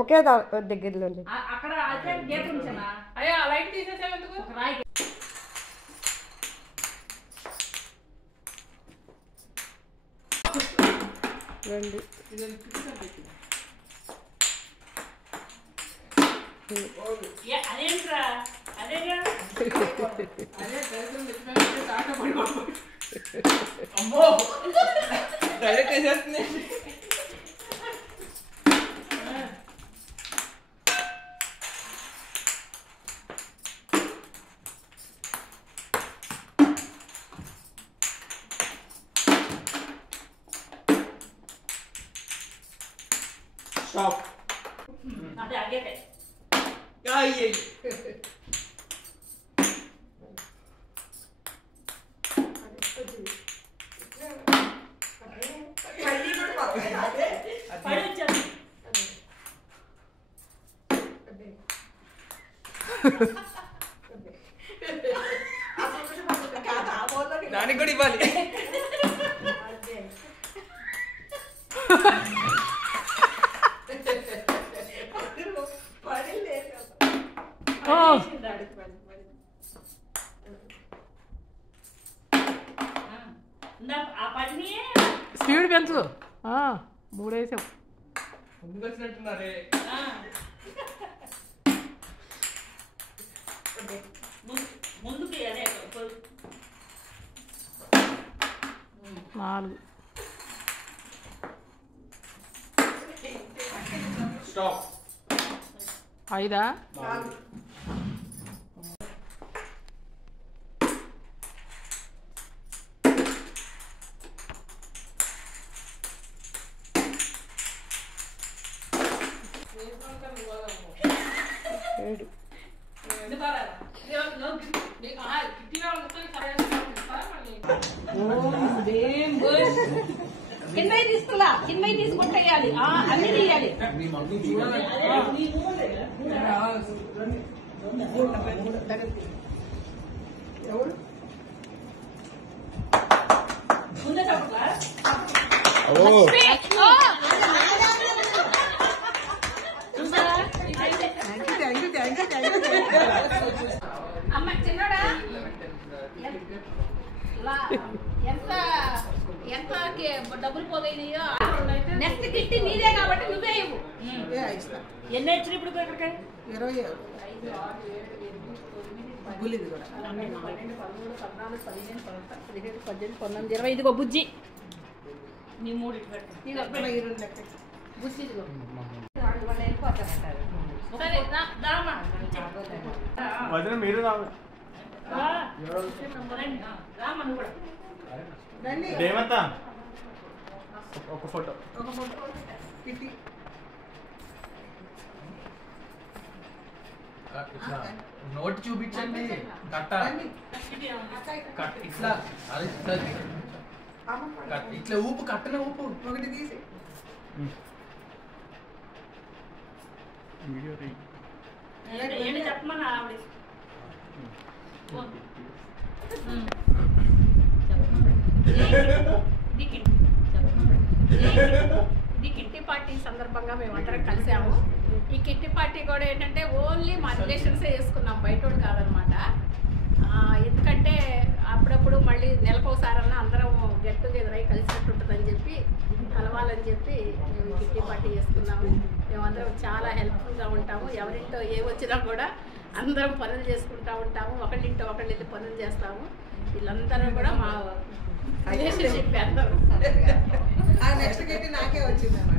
ఒకే దగ్గరలో అక్కడ గేట్ ఉంచానా అయ్యా లైట్ తీసేసేందుకు రండి. అదేంట్రా అదేగా అమ్మో డైరెక్ట్ వేసేస్తుంది. స్టాప్. అదే అగేటే అయ్యే దానికి కూడా ఇవ్వాలి. స్పీడ్ పెంచు. 3 వేసావు. ముందుకు వచ్చినట్టున్నారే. ముందుకి అదే 4. స్టాప్. 5. కిందకి తీసుకురా కిందకి తీసుకుంటేయాలి అన్ని తీయాలి. ముందే చెప్పట్లా అమ్మ చిన్నోడా ఎంత ఎంత డబ్బులు పోగైనాయో నెక్స్ట్ కిట్టి నీదే కాబట్టి నువ్వే ఇవ్వు. ఎన్ని వచ్చిన ఇప్పుడు ఇక్కడికి 20. 20 ఇదిగో బుజ్జి నీ 3 బుజ్జి ఇదిగో సరే వదిన మీరు రామా నువ్వు కూడా దేవత ఒక ఫోటో నోట్ చూపించండి. కట్ట ఇట్లా ఇట్లా ఊపు కట్టన ఊపు ఒకటి తీసి ఏంటి చెప్పమన్నా ఆవిడ ఇది కిట్టి పార్టీ సందర్భంగా మేమందరం కలిసాము. ఈ కిట్టి పార్టీ కూడా ఏంటంటే ఓన్లీ మా రిలేషన్సే వేసుకున్నాం, బయటోడు కాదనమాట. ఎందుకంటే అప్పుడప్పుడు మళ్ళీ నెలకోసారన్నా అందరం గెట్ టుగెదర్ అయి కలిసినట్టు ఉంటుందని చెప్పి కలవాలని చెప్పి మేము కిట్టి పార్టీ చేసుకున్నాము. మేమందరం చాలా హెల్ప్ఫుల్గా ఉంటాము. ఎవరింటో ఏ వచ్చినా కూడా అందరం పనులు చేసుకుంటూ ఉంటాము. ఒకళ్ళింటో ఒకళ్ళు వెళ్ళి పనులు చేస్తాము. వీళ్ళందరూ కూడా మా రిలేషన్షిప్ అందరూ. నెక్స్ట్ గేట్ నాకే వచ్చింది అన్నమాట.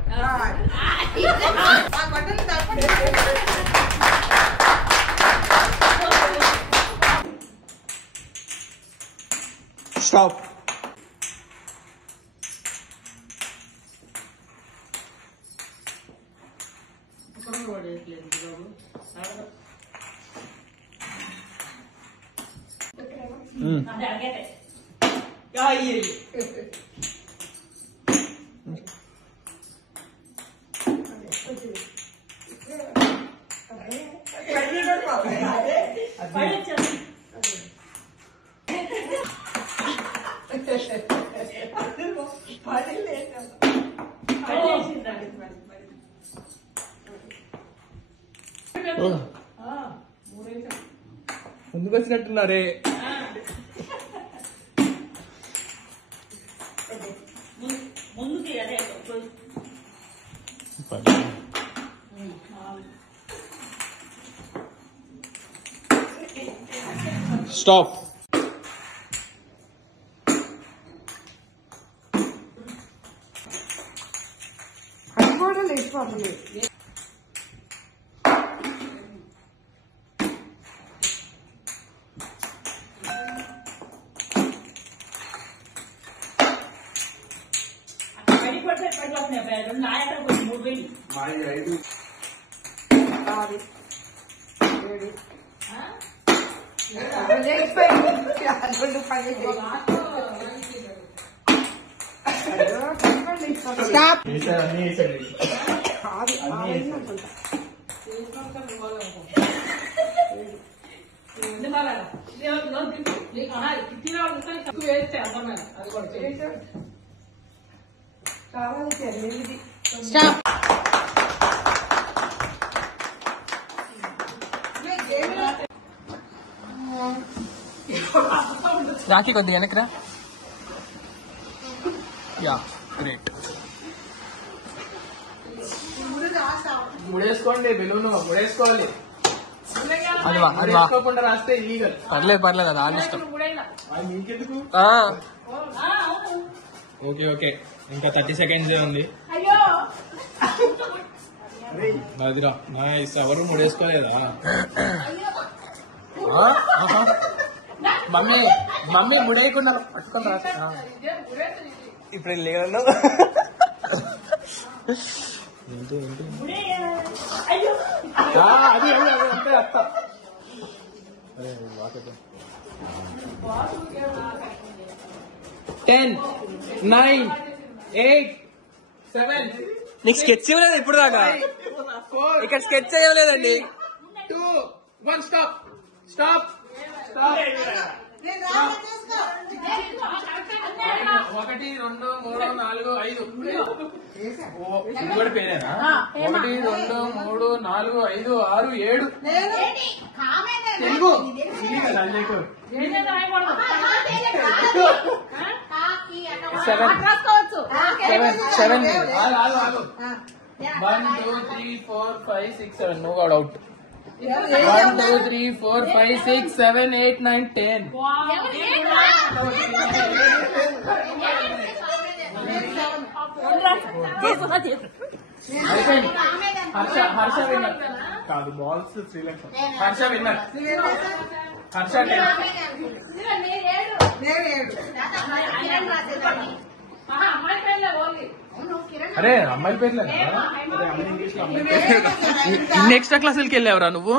స్టాప్. ముందుకు వచ్చినట్టున్నారే. స్టాప్. అది కూడా లేచిపోతుంది. స్టాప్. స్టాప్. రాఖీ కొద్దిగా వెనకరా. Yeah great. ముడేసుకోండి, బెలూన్ ముడేసుకోవాలి. అది వేసుకోకుండా రాస్తే ఇల్లీగల్. పర్లేదు అది ఆన్ ఇష్టం. మీకెందుకు? ఓకే ఇంకా 30 సెకండ్స్ ఉంది. అదిరా నైస్. ఎవరు ముడేసుకోలేదా? మమ్మీ ముడేయకుండా పట్టుకొని రాస్తా. ఇప్పుడు లేదు. అది అంతే వస్తా. 10, 9, 8, 7. నీకు స్కెచ్ ఇవ్వలేదు ఇప్పుడు దాకా. ఇక్కడ స్కెచ్ చేయలేదండి. 2, 1 స్టాప్. 1, 2, 3, 4, 5. ఇది కూడా పేరేనా? 1, 2, 3, 4, 5, 6, 7. Telugu 7. 1, 2, 3, 4, 5, 6, 7. No got out. 1, 2, 3, 4, 5, 6, 7, 8, 9, 10. Harsha winner కాదు. బాల్స్ శ్రీలంక. హర్ష విన్నర్. హర్ష 10. అరే అమ్మాయిల పేర్లే. నెక్స్ట్ క్లాసులకి వెళ్ళావురా నువ్వు?